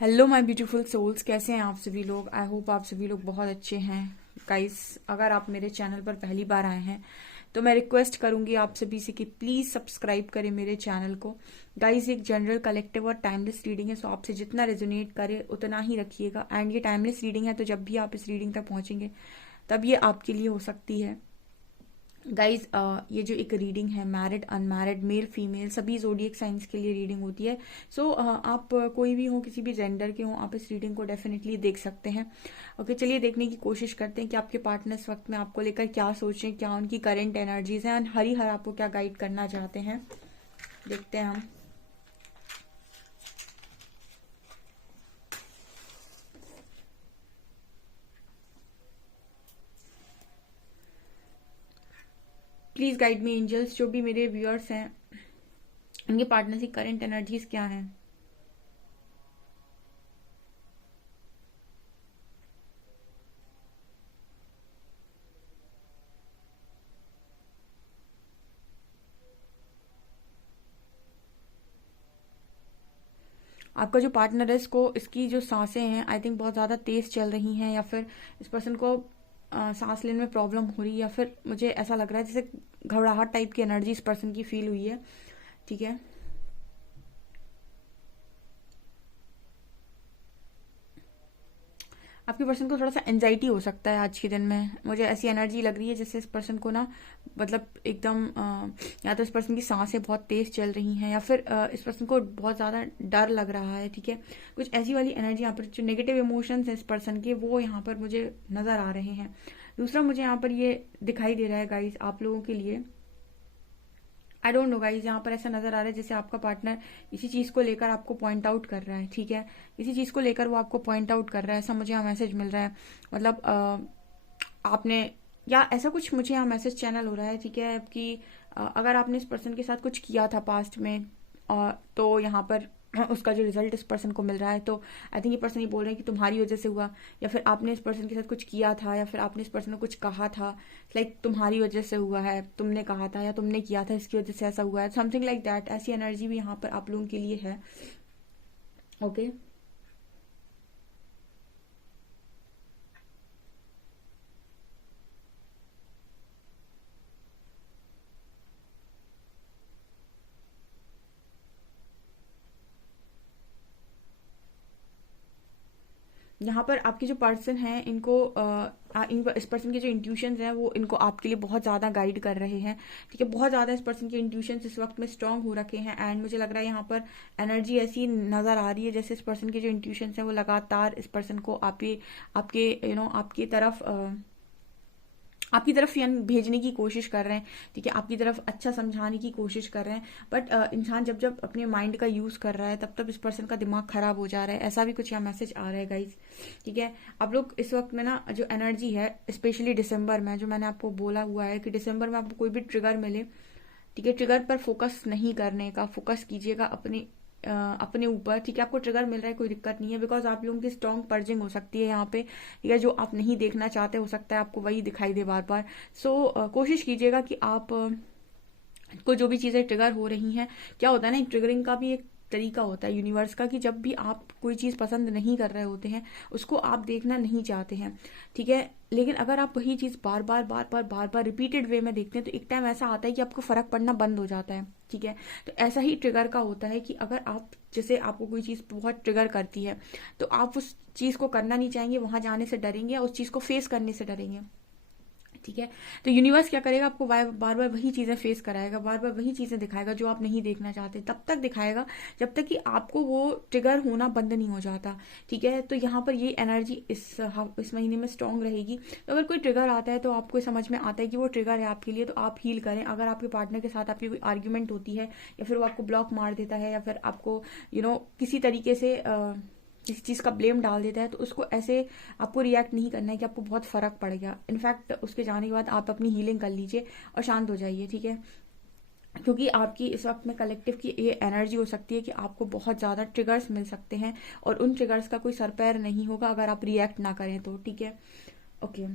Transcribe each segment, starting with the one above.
Hello my beautiful souls, कैसे हैं आप सभी लोग। आई होप आप सभी लोग बहुत अच्छे हैं। गाइस, अगर आप मेरे चैनल पर पहली बार आए हैं तो मैं रिक्वेस्ट करूंगी आप सभी से कि प्लीज़ सब्सक्राइब करें मेरे चैनल को। गाइस, एक जनरल कलेक्टिव और टाइमलेस रीडिंग है, सो आपसे जितना रेजोनेट करे उतना ही रखिएगा। एंड ये टाइमलेस रीडिंग है, तो जब भी आप इस रीडिंग तक पहुंचेंगे तब ये आपके लिए हो सकती है। गाइज, ये जो एक रीडिंग है, मैरिड अनमैरिड मेल फीमेल सभी जोडियक साइंस के लिए रीडिंग होती है। सो आप कोई भी हो, किसी भी जेंडर के हो, आप इस रीडिंग को डेफिनेटली देख सकते हैं। ओके, चलिए देखने की कोशिश करते हैं कि आपके पार्टनर इस वक्त में आपको लेकर क्या सोच रहे हैं, क्या उनकी करंट एनर्जीज हैं, हर आपको क्या गाइड करना चाहते हैं। देखते हैं हम। प्लीज गाइड मी एंजल्स, जो भी मेरे व्यूअर्स हैं उनके पार्टनर की करंट एनर्जीज क्या हैं। आपका जो पार्टनर है, इसकी जो सांसें हैं आई थिंक बहुत ज़्यादा तेज़ चल रही हैं, या फिर इस पर्सन को सांस लेने में प्रॉब्लम हो रही है, या फिर मुझे ऐसा लग रहा है जैसे घबराहट टाइप की एनर्जी इस पर्सन की फील हुई है। ठीक है, आपके पर्सन को थोड़ा सा एंजाइटी हो सकता है आज के दिन में। मुझे ऐसी एनर्जी लग रही है जैसे इस पर्सन को ना, मतलब एकदम या तो इस पर्सन की सांसें बहुत तेज चल रही हैं, या फिर इस पर्सन को बहुत ज़्यादा डर लग रहा है। ठीक है, कुछ ऐसी वाली एनर्जी यहाँ पर, जो नेगेटिव इमोशंस हैं इस पर्सन के, वो यहाँ पर मुझे नज़र आ रहे हैं। दूसरा, मुझे यहाँ पर ये दिखाई दे रहा है गाइस आप लोगों के लिए, आई डोंट नो गाइज, यहाँ पर ऐसा नजर आ रहा है जैसे आपका पार्टनर इसी चीज को लेकर आपको पॉइंट आउट कर रहा है। ठीक है, इसी चीज को लेकर वो आपको पॉइंट आउट कर रहा है, ऐसा मुझे यहाँ मैसेज मिल रहा है। मतलब आपने, या ऐसा कुछ मुझे यहाँ मैसेज चैनल हो रहा है। ठीक है, कि अगर आपने इस पर्सन के साथ कुछ किया था पास्ट में, तो यहाँ पर उसका जो रिजल्ट इस पर्सन को मिल रहा है, तो आई थिंक ये पर्सन ये बोल रहे हैं कि तुम्हारी वजह से हुआ, या फिर आपने इस पर्सन के साथ कुछ किया था, या फिर आपने इस पर्सन को कुछ कहा था, लाइक तुम्हारी वजह से हुआ है, तुमने कहा था या तुमने किया था, इसकी वजह से ऐसा हुआ है, समथिंग लाइक दैट। ऐसी एनर्जी भी यहाँ पर आप लोगों के लिए है। ओके, यहाँ पर आपके जो पर्सन हैं इनको इस पर्सन के जो इंट्यूशंस हैं वो इनको आपके लिए बहुत ज़्यादा गाइड कर रहे हैं। ठीक है, बहुत ज़्यादा इस पर्सन के इंट्यूशंस इस वक्त में स्ट्रांग हो रखे हैं। एंड मुझे लग रहा है यहाँ पर एनर्जी ऐसी नज़र आ रही है जैसे इस पर्सन के जो इंट्यूशंस हैं वो लगातार इस पर्सन को आपके आपकी तरफ यानी भेजने की कोशिश कर रहे हैं। ठीक है, आपकी तरफ अच्छा समझाने की कोशिश कर रहे हैं। बट इंसान जब जब अपने माइंड का यूज़ कर रहा है तब तब इस पर्सन का दिमाग खराब हो जा रहा है, ऐसा भी कुछ यहाँ मैसेज आ रहा है गाइज। ठीक है, आप लोग इस वक्त में ना, जो एनर्जी है स्पेशली दिसंबर में, जो मैंने आपको बोला हुआ है कि दिसंबर में आपको कोई भी ट्रिगर मिले, ठीक है, ट्रिगर पर फोकस नहीं करने का, फोकस कीजिएगा अपने ऊपर। ठीक है, आपको ट्रिगर मिल रहा है, कोई दिक्कत नहीं है, बिकॉज आप लोगों की स्ट्रॉन्ग पर्जिंग हो सकती है यहाँ पे। ठीक है, जो आप नहीं देखना चाहते हो सकता है आपको वही दिखाई दे बार बार। सो कोशिश कीजिएगा कि आप को जो भी चीज़ें ट्रिगर हो रही हैं, क्या होता है ना, ट्रिगरिंग का भी एक तरीका होता है यूनिवर्स का, कि जब भी आप कोई चीज़ पसंद नहीं कर रहे होते हैं, उसको आप देखना नहीं चाहते हैं। ठीक है, लेकिन अगर आप वही चीज़ बार बार रिपीटेड वे में देखते हैं तो एक टाइम ऐसा आता है कि आपको फ़र्क पड़ना बंद हो जाता है। ठीक है, तो ऐसा ही ट्रिगर का होता है कि अगर आप, जैसे आपको कोई चीज़ बहुत ट्रिगर करती है तो आप उस चीज़ को करना नहीं चाहेंगे, वहां जाने से डरेंगे, उस चीज़ को फेस करने से डरेंगे। ठीक है, तो यूनिवर्स क्या करेगा, आपको बार बार वही चीज़ें फेस कराएगा, बार बार वही चीज़ें दिखाएगा जो आप नहीं देखना चाहते, तब तक दिखाएगा जब तक कि आपको वो ट्रिगर होना बंद नहीं हो जाता। ठीक है, तो यहाँ पर ये एनर्जी इस महीने में स्ट्रांग रहेगी। तो अगर कोई ट्रिगर आता है तो आपको समझ में आता है कि वो ट्रिगर है आपके लिए, तो आप हील करें। अगर आपके पार्टनर के साथ आपकी कोई आर्ग्यूमेंट होती है, या फिर वो आपको ब्लॉक मार देता है, या फिर आपको किसी तरीके से किसी चीज़ का ब्लेम डाल देता है, तो उसको ऐसे आपको रिएक्ट नहीं करना है कि आपको बहुत फ़र्क पड़ गया। इनफैक्ट उसके जाने के बाद आप अपनी हीलिंग कर लीजिए और शांत हो जाइए। ठीक है, क्योंकि आपकी इस वक्त में कलेक्टिव की ये एनर्जी हो सकती है कि आपको बहुत ज़्यादा ट्रिगर्स मिल सकते हैं, और उन ट्रिगर्स का कोई सर पैर नहीं होगा अगर आप रिएक्ट ना करें तो। ठीक है, ओके,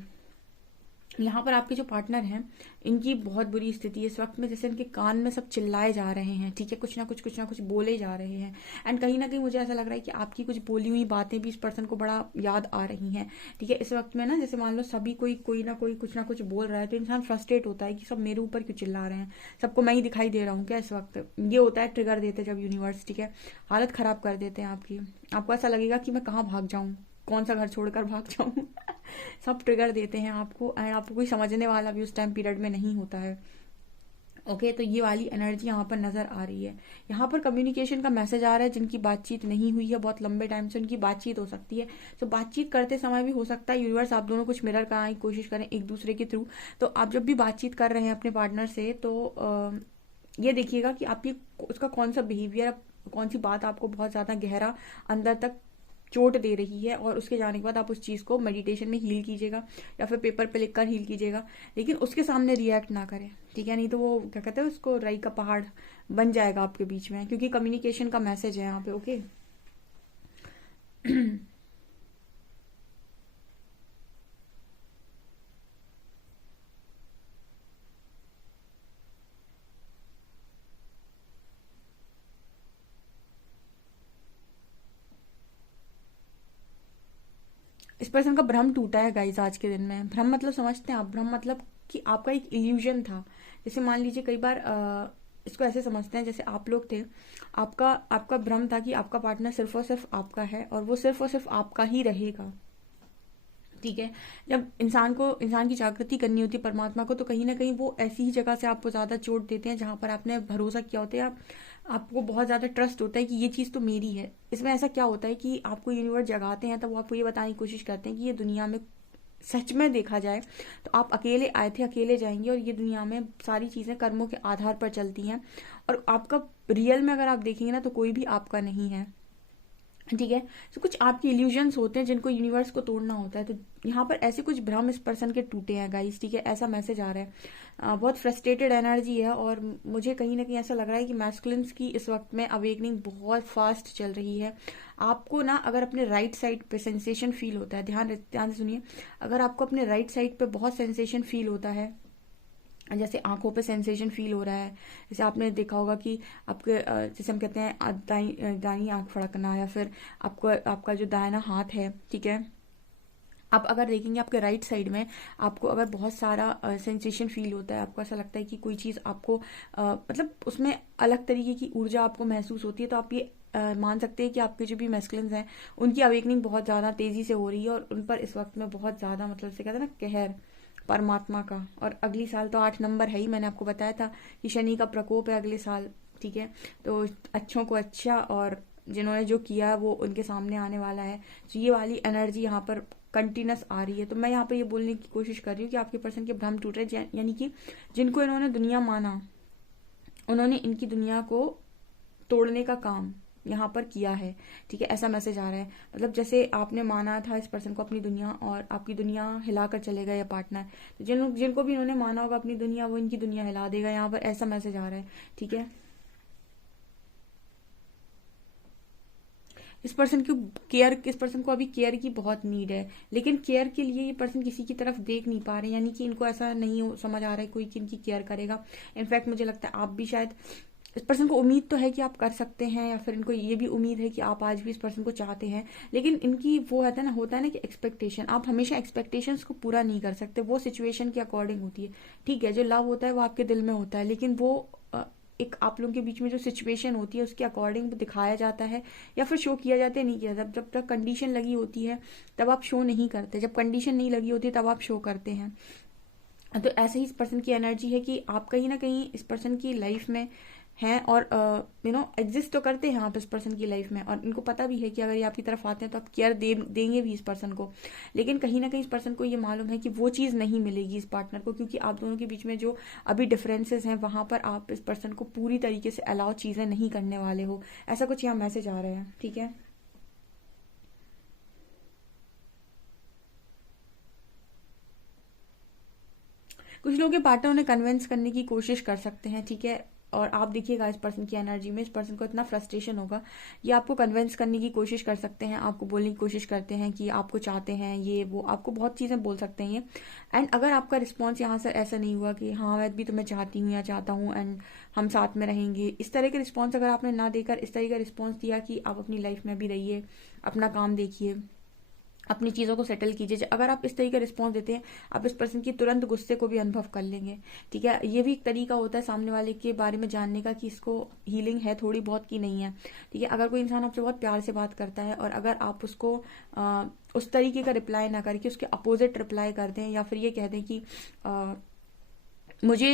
यहाँ पर आपके जो पार्टनर हैं, इनकी बहुत बुरी स्थिति है इस वक्त में, जैसे इनके कान में सब चिल्लाए जा रहे हैं, ठीक है, कुछ ना कुछ बोले जा रहे हैं। एंड कहीं ना कहीं मुझे ऐसा लग रहा है कि आपकी कुछ बोली हुई बातें भी इस पर्सन को बड़ा याद आ रही हैं, ठीक है। इस वक्त में ना, जैसे मान लो सभी कोई ना कुछ बोल रहा है, तो इंसान फ्रस्ट्रेट होता है कि सब मेरे ऊपर क्यों चिल्ला रहे हैं, सबको मैं ही दिखाई दे रहा हूँ क्या इस वक्त। ये होता है, ट्रिगर देते हैं जब यूनिवर्स, ठीक है, हालत खराब कर देते हैं आपकी। आपको ऐसा लगेगा कि मैं कहाँ भाग जाऊँ, कौन सा घर छोड़कर भाग जाऊँ। सब ट्रिगर देते हैं आपको, एंड आपको कोई समझने वाला भी उस टाइम पीरियड में नहीं होता है। ओके, तो ये वाली एनर्जी यहाँ पर नजर आ रही है। यहाँ पर कम्युनिकेशन का मैसेज आ रहा है, जिनकी बातचीत नहीं हुई है बहुत लंबे टाइम से, उनकी बातचीत हो सकती है। तो बातचीत करते समय भी हो सकता है यूनिवर्स आप दोनों कुछ मिरर कराने की कोशिश करें एक दूसरे के थ्रू। तो आप जब भी बातचीत कर रहे हैं अपने पार्टनर से, तो ये देखिएगा कि आपकी उसका कौन सा बिहेवियर, कौन सी बात आपको बहुत ज्यादा गहरा अंदर तक चोट दे रही है, और उसके जाने के बाद आप उस चीज को मेडिटेशन में हील कीजिएगा या फिर पेपर पे लिखकर हील कीजिएगा। लेकिन उसके सामने रिएक्ट ना करें, ठीक है, नहीं तो वो क्या कहते हैं उसको, राई का पहाड़ बन जाएगा आपके बीच में, क्योंकि कम्युनिकेशन का मैसेज है यहाँ पे। ओके। इस पर्सन का भ्रम टूटा है गाइस आज के दिन में। भ्रम मतलब समझते हैं आप, भ्रम मतलब कि आपका एक इल्यूजन था। जैसे मान लीजिए कई बार इसको ऐसे समझते हैं, जैसे आप लोग थे, आपका आपका भ्रम था कि आपका पार्टनर सिर्फ और सिर्फ आपका है, और वो सिर्फ और सिर्फ आपका ही रहेगा, ठीक है। जब इंसान की जागृति करनी होती है परमात्मा को, तो कहीं ना कहीं वो ऐसी ही जगह से आपको ज्यादा चोट देते हैं जहां पर आपने भरोसा किया होता है, आपको बहुत ज्यादा ट्रस्ट होता है कि ये चीज तो मेरी है। इसमें ऐसा क्या होता है कि आपको यूनिवर्स जगाते हैं, तब वो आपको ये बताने की कोशिश करते हैं कि ये दुनिया में सच में देखा जाए तो आप अकेले आए थे, अकेले जाएंगे, और ये दुनिया में सारी चीजें कर्मों के आधार पर चलती हैं, और आपका रियल में अगर आप देखेंगे ना, तो कोई भी आपका नहीं है, ठीक है। तो कुछ आपके इल्यूजन्स होते हैं जिनको यूनिवर्स को तोड़ना होता है। तो यहाँ पर ऐसे कुछ भ्रम इस पर्सन के टूटे हैं गाइस, ठीक है, ऐसा मैसेज आ रहा है। बहुत फ्रस्ट्रेटेड एनर्जी है, और मुझे कहीं ना कहीं ऐसा लग रहा है कि मैस्कुलिन्स की इस वक्त में अवेकनिंग बहुत फास्ट चल रही है। आपको ना, अगर अपने राइट साइड पे सेंसेशन फील होता है, ध्यान से सुनिए, अगर आपको अपने राइट साइड पे बहुत सेंसेशन फील होता है, जैसे आंखों पे सेंसेशन फील हो रहा है, जैसे आपने देखा होगा कि आपके जैसे हम कहते हैं दाई आंख फड़कना, या फिर आपको आपका जो दाहिना हाथ है, ठीक है, आप अगर देखेंगे आपके राइट साइड में, आपको अगर बहुत सारा सेंसेशन फील होता है, आपको ऐसा लगता है कि कोई चीज आपको मतलब उसमें अलग तरीके की ऊर्जा आपको महसूस होती है, तो आप ये मान सकते हैं कि आपके जो भी मैस्कुलिन्स हैं, उनकी अवेकनिंग बहुत ज्यादा तेजी से हो रही है, और उन पर इस वक्त में बहुत ज्यादा, मतलब से कहते हैं ना, कहर परमात्मा का। और अगली साल तो 8 नंबर है ही, मैंने आपको बताया था कि शनि का प्रकोप है अगले साल, ठीक है। तो अच्छों को अच्छा, और जिन्होंने जो किया वो उनके सामने आने वाला है। तो ये वाली एनर्जी यहाँ पर कंटिन्यूस आ रही है। तो मैं यहाँ पर ये बोलने की कोशिश कर रही हूँ कि आपके पर्सन के भ्रम टूट रहे, यानी कि जिनको इन्होंने दुनिया माना, उन्होंने इनकी दुनिया को तोड़ने का काम यहाँ पर किया है, ठीक है, ऐसा मैसेज आ रहा है। मतलब जैसे आपने माना था इस पर्सन को अपनी दुनिया, और आपकी दुनिया हिलाकर चलेगा ये पार्टनर, तो जिनको भी इन्होंने माना होगा अपनी दुनिया, वो इनकी दुनिया हिला देगा, यहाँ पर ऐसा मैसेज आ रहा है, ठीक है। इस पर्सन को अभी केयर की बहुत नीड है, लेकिन केयर के लिए ये पर्सन किसी की तरफ देख नहीं पा रहे, यानी कि इनको ऐसा नहीं समझ आ रहा है कोई कि इनकी केयर करेगा। इनफैक्ट मुझे लगता है आप भी शायद, इस पर्सन को उम्मीद तो है कि आप कर सकते हैं, या फिर इनको ये भी उम्मीद है कि आप आज भी इस पर्सन को चाहते हैं, लेकिन इनकी वो होता है ना कि एक्सपेक्टेशन, आप हमेशा एक्सपेक्टेशंस को पूरा नहीं कर सकते, वो सिचुएशन के अकॉर्डिंग होती है, ठीक है। जो लव होता है वो आपके दिल में होता है, लेकिन वो एक आप लोगों के बीच में जो सिचुएशन होती है उसके अकॉर्डिंग दिखाया जाता है, या फिर शो किया जाता है, नहीं किया जाता। जब तक कंडीशन लगी होती है तब आप शो नहीं करते, जब कंडीशन नहीं लगी होती तब आप शो करते हैं। तो ऐसे ही इस पर्सन की एनर्जी है कि आप कहीं ना कहीं इस पर्सन की लाइफ में हैं, और एग्जिस्ट तो करते हैं आप इस पर्सन की लाइफ में, और इनको पता भी है कि अगर ये आपकी तरफ आते हैं तो आप केयर देंगे भी इस पर्सन को। लेकिन कहीं ना कहीं इस पर्सन को ये मालूम है कि वो चीज़ नहीं मिलेगी इस पार्टनर को, क्योंकि आप दोनों के बीच में जो अभी डिफरेंसेस हैं, वहां पर आप इस पर्सन को पूरी तरीके से अलाउ चीज़ें नहीं करने वाले हो, ऐसा कुछ यहाँ मैसेज आ रहा है, ठीक है। कुछ लोग के पार्टनर उन्हें कन्विंस करने की कोशिश कर सकते हैं, ठीक है, और आप देखिएगा इस पर्सन की एनर्जी में, इस पर्सन को इतना फ्रस्ट्रेशन होगा, ये आपको कन्विंस करने की कोशिश कर सकते हैं, आपको बोलने की कोशिश करते हैं कि आपको चाहते हैं, ये वो आपको बहुत चीज़ें बोल सकते हैं ये। एंड अगर आपका रिस्पॉन्स यहाँ से ऐसा नहीं हुआ कि हाँ मैं भी तुम्हें चाहती हूँ या चाहता हूँ एंड हम साथ में रहेंगे, इस तरह के रिस्पॉन्स अगर आपने ना देकर इस तरह का रिस्पॉन्स दिया कि आप अपनी लाइफ में भी रहिए, अपना काम देखिए, अपनी चीज़ों को सेटल कीजिए, अगर आप इस तरीके का रिस्पॉन्स देते हैं, आप इस पर्सन की तुरंत गुस्से को भी अनुभव कर लेंगे। ठीक है, ये भी एक तरीका होता है सामने वाले के बारे में जानने का कि इसको हीलिंग है थोड़ी बहुत की नहीं है। ठीक है, अगर कोई इंसान आपसे बहुत प्यार से बात करता है और अगर आप उसको उस तरीके का रिप्लाई ना करके उसके अपोजिट रिप्लाई कर दें या फिर ये कह दें कि मुझे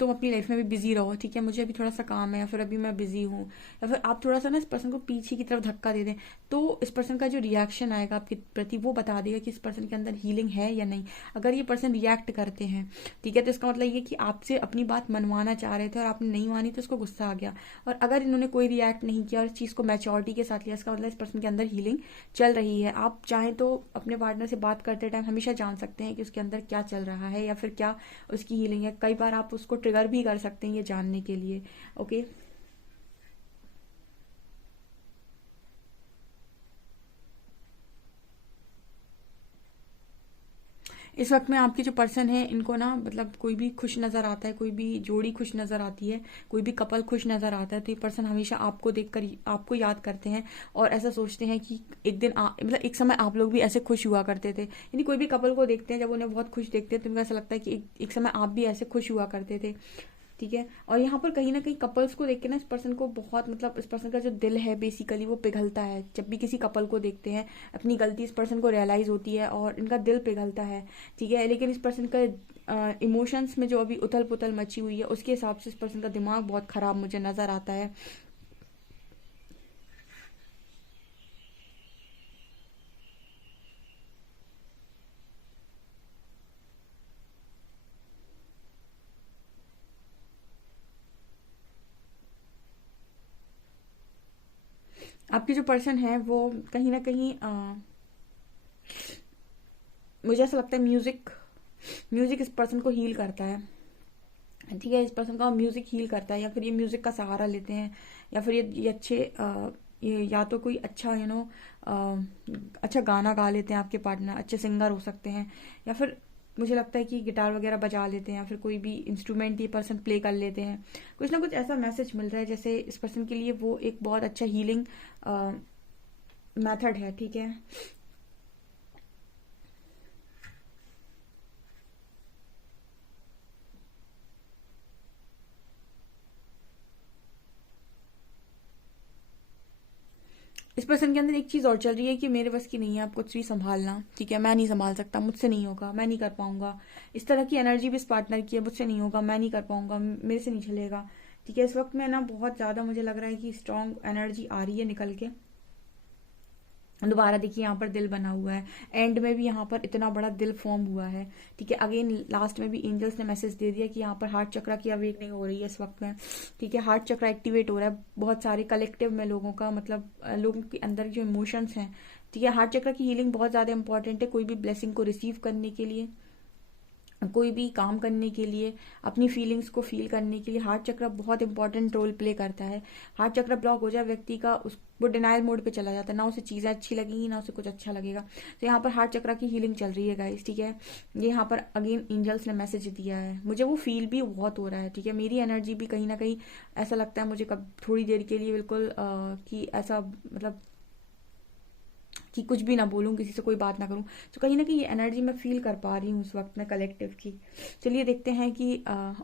तुम अपनी लाइफ में भी बिजी रहो, ठीक है, मुझे अभी थोड़ा सा काम है या फिर अभी मैं बिजी हूँ, या फिर आप थोड़ा सा ना इस पर्सन को पीछे की तरफ धक्का दे दें, तो इस पर्सन का जो रिएक्शन आएगा आपके प्रति वो बता देगा कि इस पर्सन के अंदर हीलिंग है या नहीं। अगर ये पर्सन रिएक्ट करते हैं, ठीक है, तो इसका मतलब ये कि आपसे अपनी बात मनवाना चाह रहे थे और आपने नहीं मानी तो उसको गुस्सा आ गया। और अगर इन्होंने कोई रिएक्ट नहीं किया और इस चीज़ को मैच्योरिटी के साथ लिया, इसका मतलब इस पर्सन के अंदर हीलिंग चल रही है। आप चाहें तो अपने पार्टनर से बात करते टाइम हमेशा जान सकते हैं कि उसके अंदर क्या चल रहा है या फिर क्या उसकी हीलिंग है। कई बार आप उसको ट्रिगर भी कर सकते हैं ये जानने के लिए। ओके, इस वक्त में आपके जो पर्सन है इनको ना मतलब कोई भी खुश नजर आता है, कोई भी जोड़ी खुश नजर आती है, कोई भी कपल खुश नजर आता है, तो ये पर्सन हमेशा आपको देखकर आपको याद करते हैं और ऐसा सोचते हैं कि एक दिन मतलब एक समय आप लोग भी ऐसे खुश हुआ करते थे। यानी कोई भी कपल को देखते हैं, जब उन्हें बहुत खुश देखते हैं तो उनको ऐसा लगता है कि एक समय आप भी ऐसे खुश हुआ करते थे। ठीक है, और यहाँ पर कहीं ना कहीं कपल्स को देख के ना इस पर्सन को बहुत मतलब इस पर्सन का जो दिल है बेसिकली वो पिघलता है। जब भी किसी कपल को देखते हैं अपनी गलती इस पर्सन को रियलाइज होती है और इनका दिल पिघलता है। ठीक है, लेकिन इस पर्सन का इमोशंस में जो अभी उथल पुथल मची हुई है उसके हिसाब से इस पर्सन का दिमाग बहुत खराब मुझे नजर आता है। आपकी जो पर्सन है वो कहीं ना कहीं मुझे ऐसा लगता है म्यूजिक म्यूजिक इस पर्सन को हील करता है। ठीक है, इस पर्सन का म्यूजिक हील करता है या फिर ये म्यूजिक का सहारा लेते हैं या फिर ये अच्छे ये या तो कोई अच्छा अच्छा गाना गा लेते हैं, आपके पार्टनर अच्छे सिंगर हो सकते हैं, या फिर मुझे लगता है कि गिटार वगैरह बजा लेते हैं या फिर कोई भी इंस्ट्रूमेंट ये पर्सन प्ले कर लेते हैं। कुछ ना कुछ ऐसा मैसेज मिल रहा है जैसे इस पर्सन के लिए वो एक बहुत अच्छा हीलिंग मेथड है। ठीक है, इस पर्सन के अंदर एक चीज और चल रही है कि मेरे बस की नहीं है आप कुछ भी संभालना। ठीक है, मैं नहीं संभाल सकता, मुझसे नहीं होगा, मैं नहीं कर पाऊंगा। इस तरह की एनर्जी भी इस पार्टनर की है, मुझसे नहीं होगा, मैं नहीं कर पाऊंगा, मेरे से नहीं चलेगा। ठीक है, इस वक्त में ना बहुत ज्यादा मुझे लग रहा है कि स्ट्रांग एनर्जी आ रही है निकल के। दोबारा देखिए यहाँ पर दिल बना हुआ है, एंड में भी यहाँ पर इतना बड़ा दिल फॉर्म हुआ है। ठीक है, अगेन लास्ट में भी एंजल्स ने मैसेज दे दिया कि यहाँ पर हार्ट चक्रा की अवेकनिंग हो रही है इस वक्त में। ठीक है, हार्ट चक्रा एक्टिवेट हो रहा है बहुत सारे कलेक्टिव में लोगों का, मतलब लोगों के अंदर जो इमोशंस हैं। ठीक है, हार्ट चक्रा की हीलिंग बहुत ज्यादा इंपॉर्टेंट है कोई भी ब्लेसिंग को रिसीव करने के लिए, कोई भी काम करने के लिए, अपनी फीलिंग्स को फील करने के लिए हार्ट चक्र बहुत इंपॉर्टेंट रोल प्ले करता है। हार्ट चक्र ब्लॉक हो जाए व्यक्ति का उस वो डिनायल मोड पे चला जाता है, ना उसे चीजें अच्छी लगेंगी ना उसे कुछ अच्छा लगेगा। तो यहाँ पर हार्ट चक्र की हीलिंग चल रही है गाइस। ठीक है, ये यहाँ पर अगेन एंजल्स ने मैसेज दिया है, मुझे वो फील भी बहुत हो रहा है। ठीक है, मेरी एनर्जी भी कहीं ना कहीं ऐसा लगता है मुझे कब थोड़ी देर के लिए बिल्कुल कि ऐसा मतलब कि कुछ भी ना बोलूं, किसी से कोई बात ना करूं। तो कहीं ना कहीं ये एनर्जी मैं फील कर पा रही हूँ उस वक्त में कलेक्टिव की। चलिए देखते हैं कि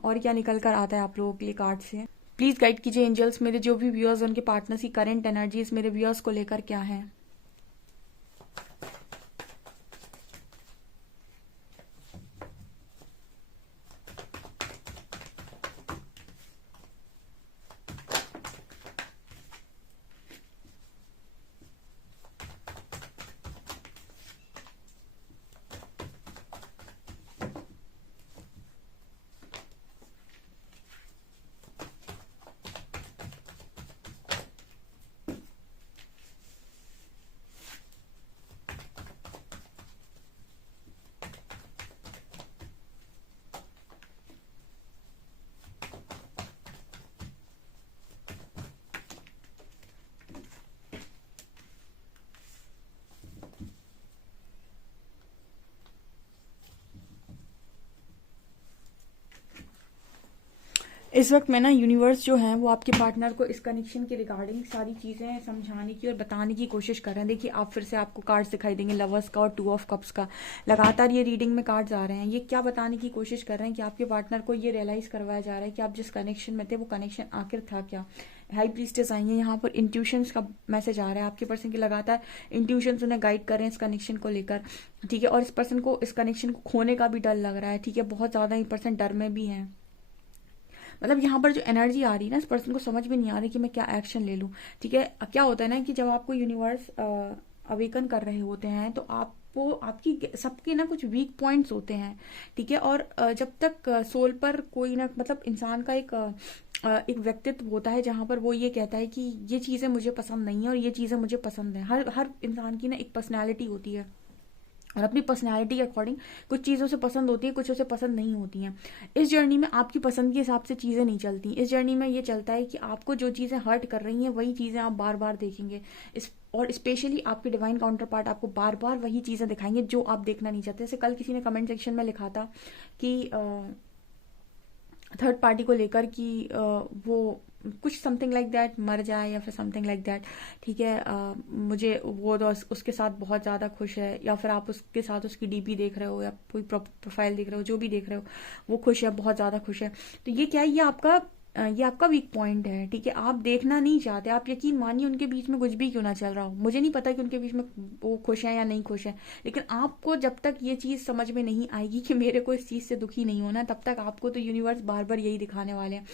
और क्या निकल कर आता है आप लोगों के लिए कार्ड से। प्लीज गाइड कीजिए एंजल्स, मेरे जो भी व्यूअर्स उनके पार्टनर्स की करंट एनर्जीज मेरे व्यूअर्स को लेकर क्या है। इस वक्त में ना यूनिवर्स जो है वो आपके पार्टनर को इस कनेक्शन के रिगार्डिंग सारी चीज़ें समझाने की और बताने की कोशिश कर रहे हैं। देखिए आप फिर से आपको कार्ड्स दिखाई देंगे, लवर्स का और 2 ऑफ कप्स का। लगातार ये रीडिंग में कार्ड्स आ रहे हैं। ये क्या बताने की कोशिश कर रहे हैं कि आपके पार्टनर को ये रियलाइज करवाया जा रहा है कि आप जिस कनेक्शन में थे वो कनेक्शन आखिर था क्या। हाई प्रीस्टेस आई है यहाँ पर, इंट्यूशंस का मैसेज आ रहा है आपके पर्सन की। लगातार इंट्यूशंस उन्हें गाइड कर रहे हैं इस कनेक्शन को लेकर, ठीक है। और इस पर्सन को इस कनेक्शन को खोने का भी डर लग रहा है, ठीक है। बहुत ज़्यादा ये पर्सन डर में भी है। मतलब यहाँ पर जो एनर्जी आ रही है ना, इस पर्सन को समझ में नहीं आ रही कि मैं क्या एक्शन ले लूँ, ठीक है। क्या होता है ना कि जब आपको यूनिवर्स अवेकन कर रहे होते हैं तो आपको आपकी सबके ना कुछ वीक पॉइंट्स होते हैं, ठीक है। और जब तक सोल पर कोई ना, मतलब इंसान का एक व्यक्तित्व होता है जहां पर वो ये कहता है कि ये चीज़ें मुझे पसंद नहीं है और ये चीज़ें मुझे पसंद है। हर हर इंसान की ना एक पर्सनैलिटी होती है और अपनी पर्सनैलिटी के अकॉर्डिंग कुछ चीज़ों से पसंद होती है, कुछ उसे पसंद नहीं होती हैं। इस जर्नी में आपकी पसंद के हिसाब से चीज़ें नहीं चलती। इस जर्नी में ये चलता है कि आपको जो चीज़ें हर्ट कर रही हैं वही चीज़ें आप बार बार देखेंगे। और स्पेशली आपके डिवाइन काउंटर पार्ट आपको बार बार वही चीज़ें दिखाएंगे जो आप देखना नहीं चाहते। जैसे कल किसी ने कमेंट सेक्शन में लिखा था कि थर्ड पार्टी को लेकर कि वो कुछ समथिंग लाइक दैट मर जाए या फिर समथिंग लाइक दैट, ठीक है। मुझे वो तो उसके साथ बहुत ज़्यादा खुश है, या फिर आप उसके साथ उसकी डीपी देख रहे हो या कोई प्रोफाइल देख रहे हो, जो भी देख रहे हो वो खुश है, बहुत ज़्यादा खुश है। तो ये क्या है, ये आपका वीक पॉइंट है, ठीक है। आप देखना नहीं चाहते। आप यकीन मानिए उनके बीच में कुछ भी क्यों ना चल रहा हो, मुझे नहीं पता कि उनके बीच में वो खुश है या नहीं खुश है, लेकिन आपको जब तक ये चीज़ समझ में नहीं आएगी कि मेरे को इस चीज़ से दुखी नहीं होना, तब तक आपको तो यूनिवर्स बार बार यही दिखाने वाले हैं।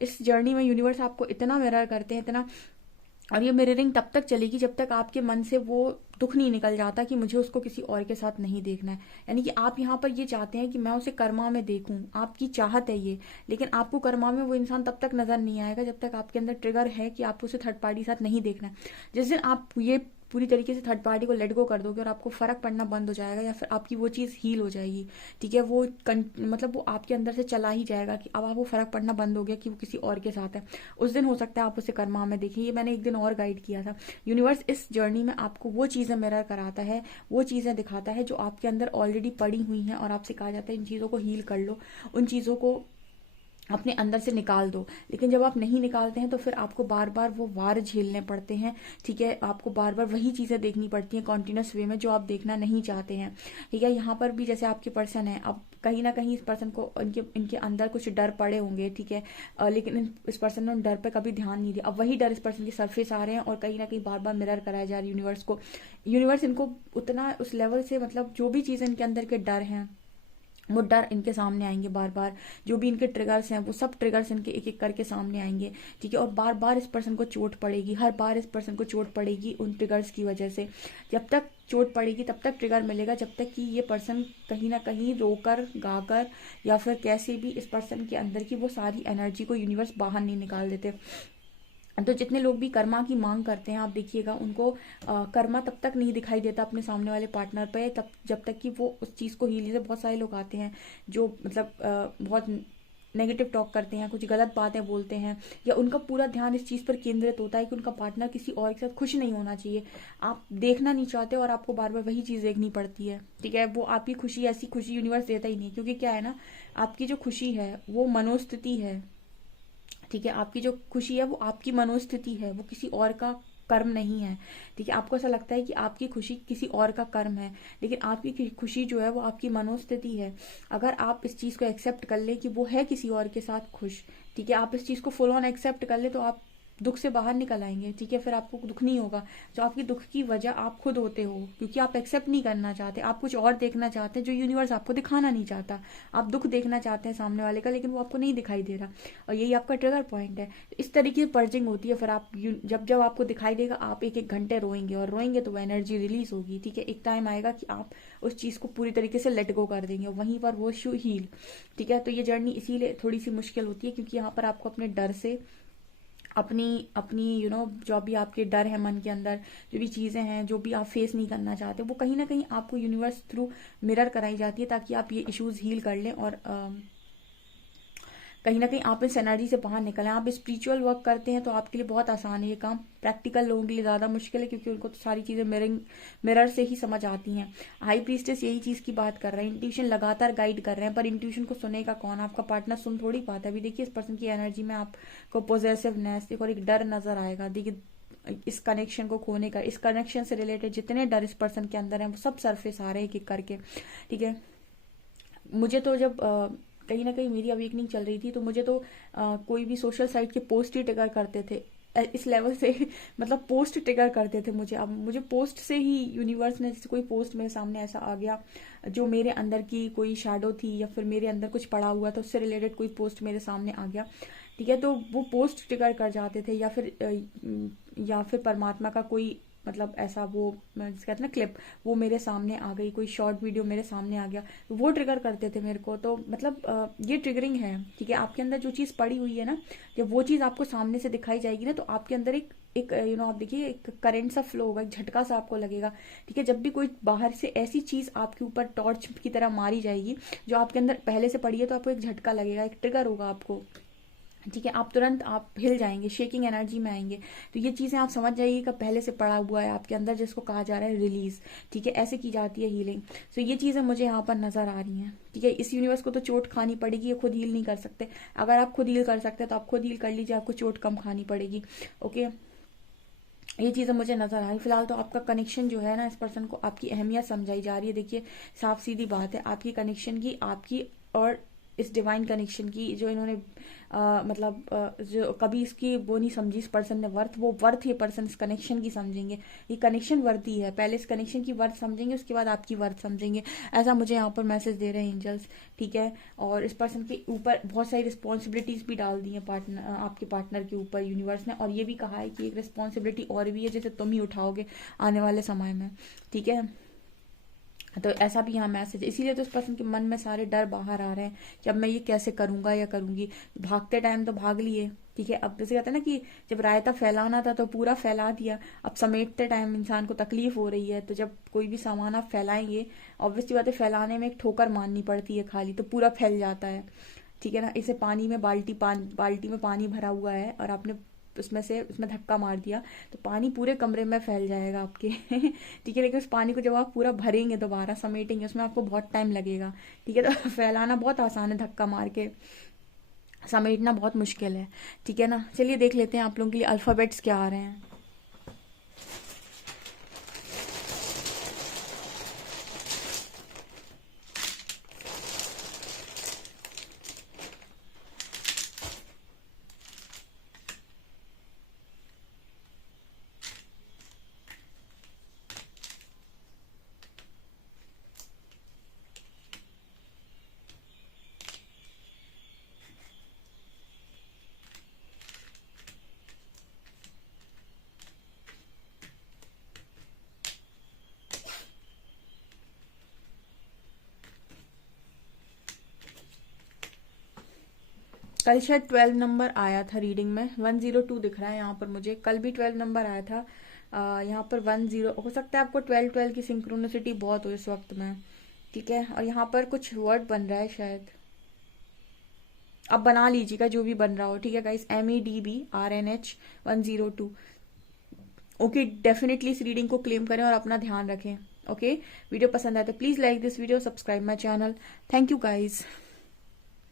इस जर्नी में यूनिवर्स आपको इतना मिरर करते हैं, इतना। और ये मिररिंग तब तक चलेगी जब तक आपके मन से वो दुख नहीं निकल जाता कि मुझे उसको किसी और के साथ नहीं देखना है। यानी कि आप यहाँ पर ये चाहते हैं कि मैं उसे कर्मा में देखूं, आपकी चाहत है ये। लेकिन आपको कर्मा में वो इंसान तब तक नजर नहीं आएगा जब तक आपके अंदर ट्रिगर है कि आपको उसे थर्ड पार्टी के साथ नहीं देखना है। जिस दिन आप ये पूरी तरीके से थर्ड पार्टी को लेट गो कर दोगे और आपको फर्क पड़ना बंद हो जाएगा, या फिर आपकी वो चीज़ हील हो जाएगी, ठीक है। मतलब वो आपके अंदर से चला ही जाएगा कि अब आपको फर्क पड़ना बंद हो गया कि वो किसी और के साथ है। उस दिन हो सकता है आप उसे कर्मा में देखें। ये मैंने एक दिन और गाइड किया था। यूनिवर्स इस जर्नी में आपको वो चीज़ें मिरर कराता है, वो चीज़ें दिखाता है जो आपके अंदर ऑलरेडी पड़ी हुई हैं, और आपसे कहा जाता है इन चीज़ों को हील कर लो, उन चीज़ों को अपने अंदर से निकाल दो। लेकिन जब आप नहीं निकालते हैं तो फिर आपको बार बार वो वार झेलने पड़ते हैं, ठीक है। आपको बार बार वही चीज़ें देखनी पड़ती हैं कॉन्टिन्यूस वे में जो आप देखना नहीं चाहते हैं, ठीक है। यहाँ पर भी जैसे आपके पर्सन है, अब कहीं ना कहीं इस पर्सन को इनके अंदर कुछ डर पड़े होंगे, ठीक है। लेकिन इस पर्सन ने उन डर पर कभी ध्यान नहीं दिया। अब वही डर इस पर्सन के सरफेस आ रहे हैं और कहीं ना कहीं बार बार मिरर कराया जा रहा है यूनिवर्स को। यूनिवर्स इनको उतना उस लेवल से, मतलब जो भी चीज़ें इनके अंदर के डर हैं वो डर इनके सामने आएंगे बार बार। जो भी इनके ट्रिगर्स हैं वो सब ट्रिगर्स इनके एक एक करके सामने आएंगे, ठीक है। और बार बार इस पर्सन को चोट पड़ेगी, हर बार इस पर्सन को चोट पड़ेगी उन ट्रिगर्स की वजह से। जब तक चोट पड़ेगी तब तक ट्रिगर मिलेगा, जब तक कि ये पर्सन कहीं ना कहीं रोकर गाकर या फिर कैसे भी इस पर्सन के अंदर की वो सारी एनर्जी को यूनिवर्स बाहर नहीं निकाल देते। तो जितने लोग भी कर्मा की मांग करते हैं, आप देखिएगा उनको कर्मा तब तक नहीं दिखाई देता अपने सामने वाले पार्टनर पे, तब जब तक कि वो उस चीज़ को हील। जैसे बहुत सारे लोग आते हैं जो मतलब बहुत नेगेटिव टॉक करते हैं, कुछ गलत बातें बोलते हैं, या उनका पूरा ध्यान इस चीज़ पर केंद्रित होता है कि उनका पार्टनर किसी और के साथ खुश नहीं होना चाहिए। आप देखना नहीं चाहते और आपको बार बार वही चीज़ देखनी पड़ती है, ठीक है। वो आपकी खुशी, ऐसी खुशी यूनिवर्स देता ही नहीं, क्योंकि क्या है ना, आपकी जो खुशी है वो मनोस्थिति है, ठीक है। आपकी जो खुशी है वो आपकी मनोस्थिति है, वो किसी और का कर्म नहीं है, ठीक है। आपको ऐसा लगता है कि आपकी खुशी किसी और का कर्म है, लेकिन आपकी खुशी जो है वो आपकी मनोस्थिति है। अगर आप इस चीज़ को एक्सेप्ट कर ले कि वो है किसी और के साथ खुश, ठीक है, आप इस चीज़ को फुल ऑन एक्सेप्ट कर ले तो आप दुख से बाहर निकल आएंगे, ठीक है। फिर आपको दुख नहीं होगा। जो आपकी दुख की वजह आप खुद होते हो, क्योंकि आप एक्सेप्ट नहीं करना चाहते, आप कुछ और देखना चाहते हैं जो यूनिवर्स आपको दिखाना नहीं चाहता। आप दुख देखना चाहते हैं सामने वाले का, लेकिन वो आपको नहीं दिखाई दे रहा, और यही आपका ट्रिगर पॉइंट है। इस तरीके की पर्जिंग होती है। फिर आप जब जब आपको दिखाई देगा आप एक एक घंटे रोएंगे, और रोएंगे तो वो एनर्जी रिलीज होगी, ठीक है। एक टाइम आएगा कि आप उस चीज़ को पूरी तरीके से लेट गो कर देंगे, वहीं पर वो शू हील, ठीक है। तो ये जर्नी इसीलिए थोड़ी सी मुश्किल होती है, क्योंकि यहाँ पर आपको अपने डर से अपनी अपनी जो भी आपके डर है मन के अंदर, जो भी चीज़ें हैं जो भी आप फेस नहीं करना चाहते, वो कहीं ना कहीं आपको यूनिवर्स थ्रू मिरर कराई जाती है, ताकि आप ये इश्यूज हील कर लें और कहीं ना कहीं आप इस एनर्जी से बाहर निकलें। आप स्पिरिचुअल वर्क करते हैं तो आपके लिए बहुत आसान है ये काम। प्रैक्टिकल लोगों के लिए ज़्यादा मुश्किल है, क्योंकि उनको तो सारी चीज़ें मिरर से ही समझ आती हैं। हाई प्रीस्टेस यही चीज़ की बात कर रहे हैं, इंट्यूशन लगातार गाइड कर रहे हैं, पर इंट्यूशन को सुनेगा कौन? आपका पार्टनर सुन थोड़ी पाता है। अभी देखिए इस पर्सन की एनर्जी में आपको पॉजेसिवनेस और एक डर नजर आएगा। देखिए इस कनेक्शन को खोने का, इस कनेक्शन से रिलेटेड जितने डर इस पर्सन के अंदर हैं वो सब सरफेस आ रहे हैं एक एक करके। ठीक है, मुझे तो जब कहीं ना कहीं मेरी अवेकनिंग चल रही थी तो मुझे तो कोई भी सोशल साइट के पोस्ट ही ट्रिगर करते थे इस लेवल से मतलब पोस्ट ट्रिगर करते थे मुझे। अब मुझे पोस्ट से ही यूनिवर्स ने, जैसे कोई पोस्ट मेरे सामने ऐसा आ गया जो मेरे अंदर की कोई शैडो थी या फिर मेरे अंदर कुछ पड़ा हुआ था, उससे रिलेटेड कोई पोस्ट मेरे सामने आ गया, ठीक है, तो वो पोस्ट ट्रिगर कर जाते थे। या फिर परमात्मा का कोई मतलब ऐसा वो कहते हैं ना क्लिप, वो मेरे सामने आ गई, कोई शॉर्ट वीडियो मेरे सामने आ गया, वो ट्रिगर करते थे मेरे को। तो मतलब ये ट्रिगरिंग है। ठीक है, आपके अंदर जो चीज़ पड़ी हुई है ना, जब वो चीज़ आपको सामने से दिखाई जाएगी ना, तो आपके अंदर एक एक आप देखिए एक करंट सा फ्लो होगा, एक झटका सा आपको लगेगा। ठीक है, जब भी कोई बाहर से ऐसी चीज़ आपके ऊपर टॉर्च की तरह मारी जाएगी जो आपके अंदर पहले से पड़ी है, तो आपको एक झटका लगेगा, एक ट्रिगर होगा आपको। ठीक है, आप तुरंत आप हिल जाएंगे, शेकिंग एनर्जी में आएंगे। तो ये चीज़ें आप समझ जाइएगा पहले से पड़ा हुआ है आपके अंदर, जिसको कहा जा रहा है रिलीज। ठीक है, ऐसे की जाती है हीलिंग। तो ये चीज़ें मुझे यहाँ पर नजर आ रही हैं। ठीक है, इस यूनिवर्स को तो चोट खानी पड़ेगी, ये खुद हील नहीं कर सकते। अगर आप खुद हील कर सकते हैं तो आप खुद हील कर लीजिए, आपको चोट कम खानी पड़ेगी। ओके, ये चीज़ें मुझे नजर आ रही। फिलहाल तो आपका कनेक्शन जो है ना, इस पर्सन को आपकी अहमियत समझाई जा रही है। देखिए साफ सीधी बात है, आपकी कनेक्शन की, आपकी और इस डिवाइन कनेक्शन की, जो इन्होंने जो कभी इसकी वो नहीं समझी इस पर्सन ने वर्थ, वो वर्थ ये पर्सन इस कनेक्शन की समझेंगे। ये कनेक्शन वर्दी है, पहले इस कनेक्शन की वर्थ समझेंगे, उसके बाद आपकी वर्थ समझेंगे। ऐसा मुझे यहाँ पर मैसेज दे रहे हैं एंजल्स। ठीक है, और इस पर्सन के ऊपर बहुत सारी रिस्पॉन्सिबिलिटीज भी डाल दी है आपके पार्टनर के ऊपर यूनिवर्स ने, और ये भी कहा है कि एक रिस्पॉन्सिबिलिटी और भी है जैसे तुम ही उठाओगे आने वाले समय में। ठीक है, तो ऐसा भी यहाँ मैसेज, इसीलिए तो उस पर्सन के मन में सारे डर बाहर आ रहे हैं कि अब मैं ये कैसे करूंगा या करूंगी। भागते टाइम तो भाग लिए, ठीक है, अब जैसे कहते हैं ना कि जब रायता फैलाना था तो पूरा फैला दिया, अब समेटते टाइम इंसान को तकलीफ हो रही है। तो जब कोई भी सामान आप फैलाएंगे, ऑब्वियसली बात है फैलाने में एक ठोकर मारनी पड़ती है खाली, तो पूरा फैल जाता है। ठीक है ना, इसे पानी में बाल्टी में पानी भरा हुआ है और आपने उसमें धक्का मार दिया तो पानी पूरे कमरे में फैल जाएगा आपके ठीक है, लेकिन उस पानी को जब आप पूरा भरेंगे, दोबारा समेटेंगे, उसमें आपको बहुत टाइम लगेगा। ठीक है, तो फैलाना बहुत आसान है, धक्का मार के समेटना बहुत मुश्किल है। ठीक है ना, चलिए देख लेते हैं आप लोगों के लिए अल्फाबेट्स क्या आ रहे हैं। कल शायद 12 नंबर आया था रीडिंग में, 102 दिख रहा है यहाँ पर मुझे। कल भी 12 नंबर आया था, यहाँ पर 10 हो सकता है आपको 12 की सिंक्रोनिसिटी बहुत हो इस वक्त में। ठीक है, और यहाँ पर कुछ वर्ड बन रहा है शायद, अब बना लीजिएगा जो भी बन रहा हो। ठीक है गाइस, MEDBRNH 102। ओके, डेफिनेटली इस रीडिंग को क्लेम करें और अपना ध्यान रखें। ओके, वीडियो पसंद आए तो please like this video, subscribe my channel. Thank you guys.